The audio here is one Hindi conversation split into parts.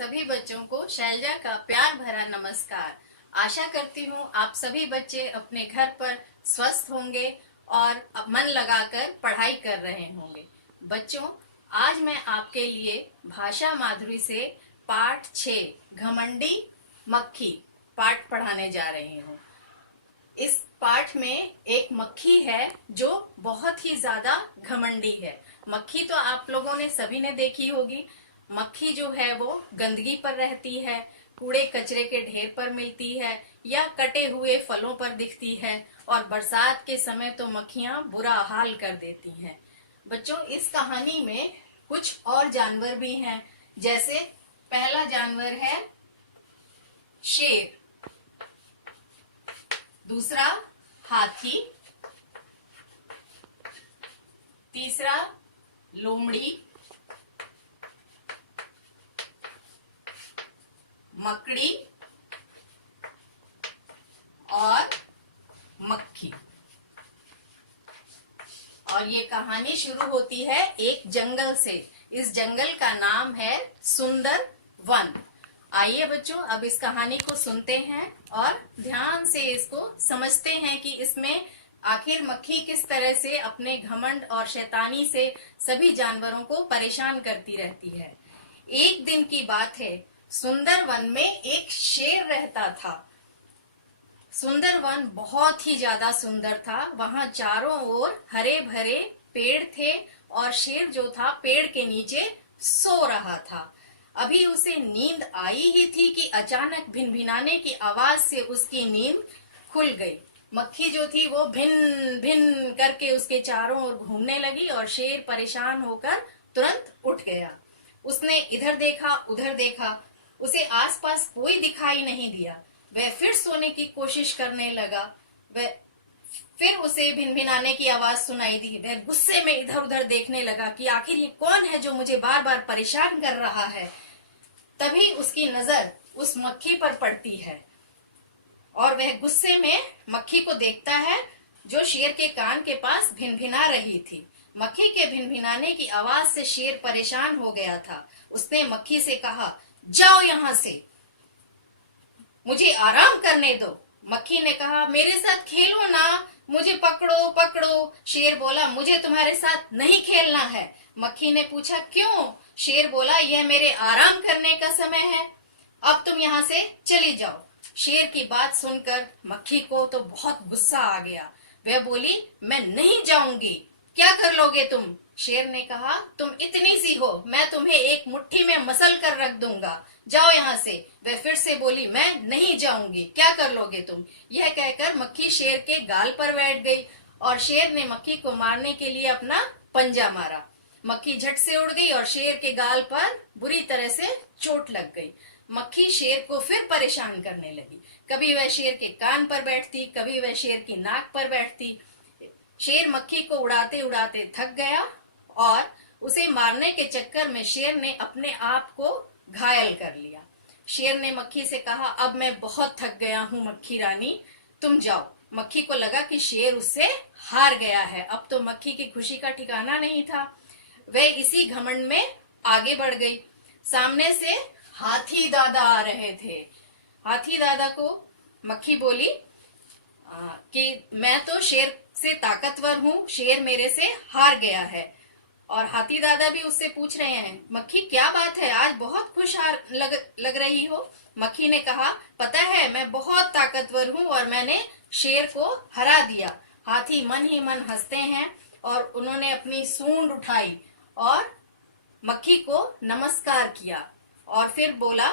सभी बच्चों को शैलजा का प्यार भरा नमस्कार। आशा करती हूँ आप सभी बच्चे अपने घर पर स्वस्थ होंगे और मन लगाकर पढ़ाई कर रहे होंगे। बच्चों, आज मैं आपके लिए भाषा माधुरी से पाठ 6 घमंडी मक्खी पाठ पढ़ाने जा रही हूँ। इस पाठ में एक मक्खी है जो बहुत ही ज्यादा घमंडी है। मक्खी तो आप लोगों ने सभी ने देखी होगी। मक्खी जो है वो गंदगी पर रहती है, कूड़े कचरे के ढेर पर मिलती है या कटे हुए फलों पर दिखती है, और बरसात के समय तो मक्खियां बुरा हाल कर देती हैं। बच्चों, इस कहानी में कुछ और जानवर भी हैं। जैसे पहला जानवर है शेर, दूसरा हाथी, तीसरा लोमड़ी, मकड़ी और मक्खी। और ये कहानी शुरू होती है एक जंगल से। इस जंगल का नाम है सुंदर वन। आइए बच्चों, अब इस कहानी को सुनते हैं और ध्यान से इसको समझते हैं कि इसमें आखिर मक्खी किस तरह से अपने घमंड और शैतानी से सभी जानवरों को परेशान करती रहती है। एक दिन की बात है, सुंदर वन में एक शेर रहता था। सुंदर वन बहुत ही ज्यादा सुंदर था। वहां चारों ओर हरे भरे पेड़ थे और शेर जो था पेड़ के नीचे सो रहा था। अभी उसे नींद आई ही थी कि अचानक भिनभिनाने की आवाज से उसकी नींद खुल गई। मक्खी जो थी वो भिन भिन करके उसके चारों ओर घूमने लगी और शेर परेशान होकर तुरंत उठ गया। उसने इधर देखा उधर देखा, उसे आसपास कोई दिखाई नहीं दिया। वह फिर सोने की कोशिश करने लगा। वह फिर उसे भिनभिनाने की आवाज सुनाई दी। वह गुस्से में इधर उधर देखने लगा कि आखिर ये कौन है जो मुझे बार बार परेशान कर रहा है। तभी उसकी नजर उस मक्खी पर पड़ती है और वह गुस्से में मक्खी को देखता है जो शेर के कान के पास भिनभिना रही थी। मक्खी के भिनभिनाने की आवाज से शेर परेशान हो गया था। उसने मक्खी से कहा, जाओ यहाँ से, मुझे आराम करने दो। मक्खी ने कहा, मेरे साथ खेलो ना, मुझे पकड़ो पकड़ो। शेर बोला, मुझे तुम्हारे साथ नहीं खेलना है। मक्खी ने पूछा, क्यों? शेर बोला, यह मेरे आराम करने का समय है, अब तुम यहाँ से चली जाओ। शेर की बात सुनकर मक्खी को तो बहुत गुस्सा आ गया। वह बोली, मैं नहीं जाऊंगी। क्या कर लोगे तुम? शेर ने कहा, तुम इतनी सी हो, मैं तुम्हें एक मुट्ठी में मसल कर रख दूंगा, जाओ यहाँ से। वह फिर से बोली, मैं नहीं जाऊंगी। क्या कर लोगे तुम? यह कहकर मक्खी शेर के गाल पर बैठ गई और शेर ने मक्खी को मारने के लिए अपना पंजा मारा। मक्खी झट से उड़ गई और शेर के गाल पर बुरी तरह से चोट लग गई। मक्खी शेर को फिर परेशान करने लगी। कभी वह शेर के कान पर बैठती, कभी वह शेर की नाक पर बैठती। शेर मक्खी को उड़ाते उड़ाते थक गया और उसे मारने के चक्कर में शेर ने अपने आप को घायल कर लिया। शेर ने मक्खी से कहा, अब मैं बहुत थक गया हूँ मक्खी रानी, तुम जाओ। मक्खी को लगा कि शेर उससे हार गया है। अब तो मक्खी की खुशी का ठिकाना नहीं था। वह इसी घमंड में आगे बढ़ गई। सामने से हाथी दादा आ रहे थे। हाथी दादा को मक्खी बोली कि मैं तो शेर से ताकतवर हूँ, शेर मेरे से हार गया है। और हाथी दादा भी उससे पूछ रहे हैं, मक्खी क्या बात है, आज बहुत खुश लग रही हो। मक्खी ने कहा, पता है मैं बहुत ताकतवर हूँ और मैंने शेर को हरा दिया। हाथी मन ही मन हंसते हैं और उन्होंने अपनी सूंड उठाई और मक्खी को नमस्कार किया और फिर बोला,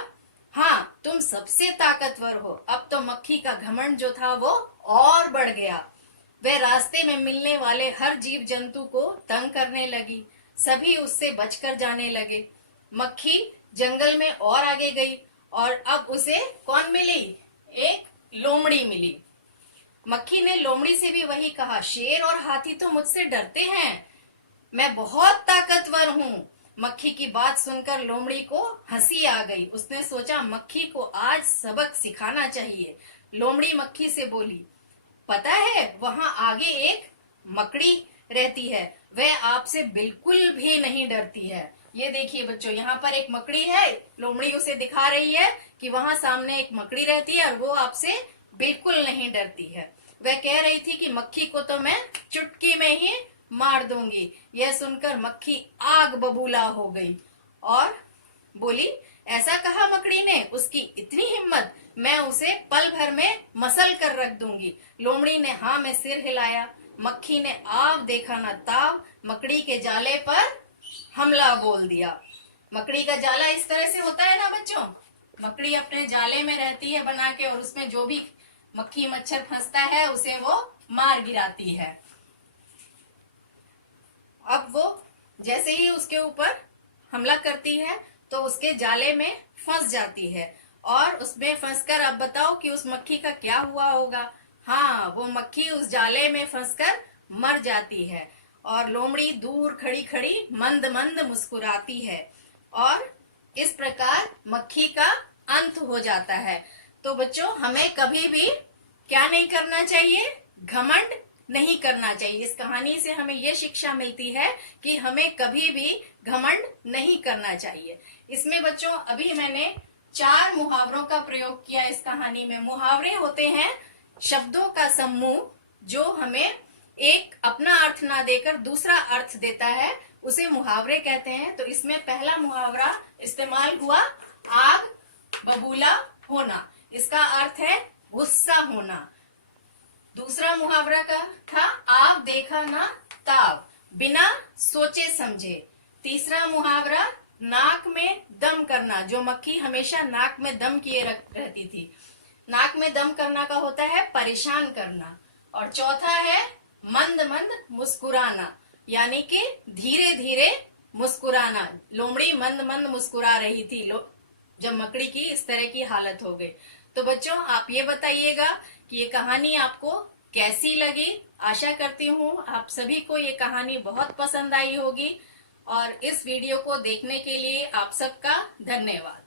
हाँ तुम सबसे ताकतवर हो। अब तो मक्खी का घमंड जो था वो और बढ़ गया। वह रास्ते में मिलने वाले हर जीव जंतु को तंग करने लगी। सभी उससे बचकर जाने लगे। मक्खी जंगल में और आगे गई और अब उसे कौन मिली? एक लोमड़ी मिली। मक्खी ने लोमड़ी से भी वही कहा, शेर और हाथी तो मुझसे डरते हैं, मैं बहुत ताकतवर हूँ। मक्खी की बात सुनकर लोमड़ी को हंसी आ गई। उसने सोचा, मक्खी को आज सबक सिखाना चाहिए। लोमड़ी मक्खी से बोली, पता है वहां आगे एक मकड़ी रहती है, वह आपसे बिल्कुल भी नहीं डरती है। ये देखिए बच्चों, यहाँ पर एक मकड़ी है। लोमड़ी उसे दिखा रही है कि वहां सामने एक मकड़ी रहती है और वो आपसे बिल्कुल नहीं डरती है। वह कह रही थी कि मक्खी को तो मैं चुटकी में ही मार दूंगी। यह सुनकर मक्खी आग बबूला हो गई और बोली, ऐसा कहा मकड़ी ने, उसकी इतनी हिम्मत, मैं उसे पल भर में मसल कर रख दूंगी। लोमड़ी ने हाँ में सिर हिलाया। मक्खी ने आव देखा न ताव, मकड़ी के जाले पर हमला बोल दिया। मकड़ी का जाला इस तरह से होता है ना बच्चों, मकड़ी अपने जाले में रहती है बना के और उसमें जो भी मक्खी मच्छर फंसता है उसे वो मार गिराती है। अब वो जैसे ही उसके ऊपर हमला करती है तो उसके जाले में फंस जाती है और उसमें फंसकर अब बताओ कि उस मक्खी का क्या हुआ होगा। हाँ, वो मक्खी उस जाले में फंसकर मर जाती है और लोमड़ी दूर खड़ी खड़ी मंद मंद मुस्कुराती है और इस प्रकार मक्खी का अंत हो जाता है। तो बच्चों, हमें कभी भी क्या नहीं करना चाहिए, घमंड नहीं करना चाहिए। इस कहानी से हमें यह शिक्षा मिलती है कि हमें कभी भी घमंड नहीं करना चाहिए। इसमें बच्चों अभी मैंने 4 मुहावरों का प्रयोग किया इस कहानी में। मुहावरे होते हैं शब्दों का समूह जो हमें एक अपना अर्थ ना देकर दूसरा अर्थ देता है, उसे मुहावरे कहते हैं। तो इसमें पहला मुहावरा इस्तेमाल हुआ आग बबूला होना। इसका अर्थ है गुस्सा होना। दूसरा मुहावरा का था आव देखा ना ताव, बिना सोचे समझे। तीसरा मुहावरा नाक में दम करना, जो मक्खी हमेशा नाक में दम किए रहती थी। नाक में दम करना का होता है परेशान करना। और चौथा है मंद मंद मुस्कुराना, यानी कि धीरे धीरे मुस्कुराना। लोमड़ी मंद मंद मुस्कुरा रही थी जब मकड़ी की इस तरह की हालत हो गई। तो बच्चों, आप ये बताइएगा कि ये कहानी आपको कैसी लगी। आशा करती हूँ आप सभी को ये कहानी बहुत पसंद आई होगी और इस वीडियो को देखने के लिए आप सबका धन्यवाद।